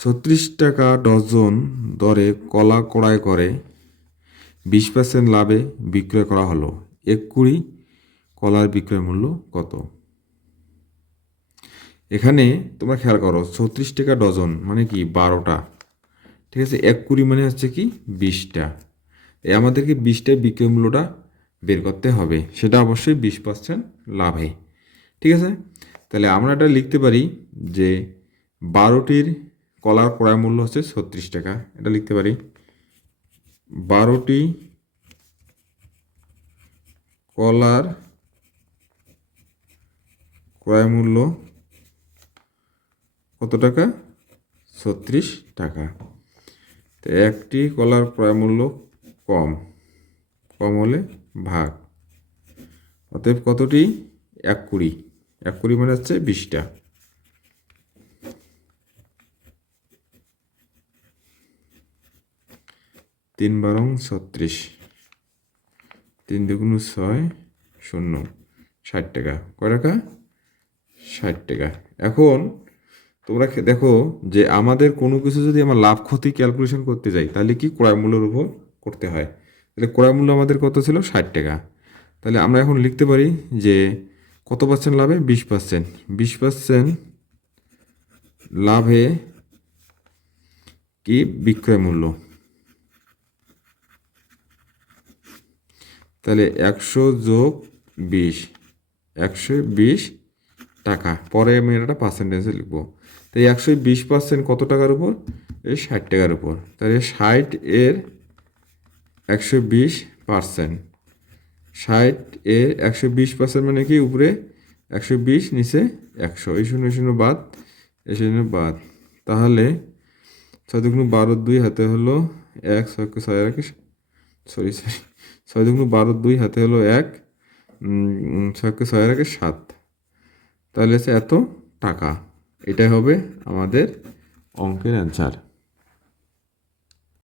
ছত্রিশ টাকা ডজন দরে কলা কড়াই করে, বিশ পার্সেন্ট লাভে বিক্রয় করা হলো। এক কুড়ি কলার বিক্রয় মূল্য কত? এখানে তোমরা খেয়াল করো, ছত্রিশ টাকা ডজন মানে কি বারোটা? ঠিক আছে, এক কুড়ি মানে হচ্ছে কি বিশটা। আমাদেরকে বিশটার বিক্রয় মূল্যটা বের করতে হবে, সেটা অবশ্যই বিশ পার্সেন্ট লাভে। ঠিক আছে? তাহলে আমরা এটা লিখতে পারি যে বারোটির কলার ক্রয় মূল্য হচ্ছে ছত্রিশ টাকা। এটা লিখতে পারি। বারোটি কলার ক্রয় মূল্য কত টাকা? ছত্রিশ টাকা। তো একটি কলার ক্রয় মূল্য কম। কম হলে ভাগ। অতএব কতটি? এক কুড়ি। এক কুড়ি মানে হচ্ছে বিশটা। তিন বারং ছত্রিশ। তিন দুগুণ ছয়, শূন্য। ষাট টাকা। কয় টাকা? ষাট টাকা। এখন তোমরা দেখো যে আমাদের কোনো কিছু যদি আমরা লাভ, ক্ষতি ক্যালকুলেশন করতে যাই, তাহলে কি ক্রয় মূল্যের উপর করতে হয়? তাহলে ক্রয় মূল্য আমাদের কত ছিল? ষাট টাকা। তাহলে আমরা এখন লিখতে পারি যে কত পার্সেন্ট লাভে? বিশ পার্সেন্ট বিশ পার্সেন্ট লাভে কি? বিক্রয় মূল্য। তাহলে একশো যোগ বিশ, একশো বিশ টাকা। পরে আমি এটা পার্সেন্টেজে লিখব। তাই একশো বিশ পার্সেন্ট কত টাকার উপর? এই ষাট টাকার উপর। তাহলে ষাট এর একশো বিশ পার্সেন্ট ষাট এর একশো বিশ পার্সেন্ট মানে কি? উপরে একশো বিশ, নিচে একশো। এই শূন্য শূন্য বাদ, এই শূন্য বাদ। তাহলে ছয় দুগুণ বারো দুই হাতে হলো এক, ছয় ছয় এক সরি সরি। ছয় দুগুণ বারো দুই হাতে হলো এক। ছয়কে ছয় রাখে সাত। তাহলে হচ্ছে এত টাকা। এটাই হবে আমাদের অঙ্কের অ্যান্সার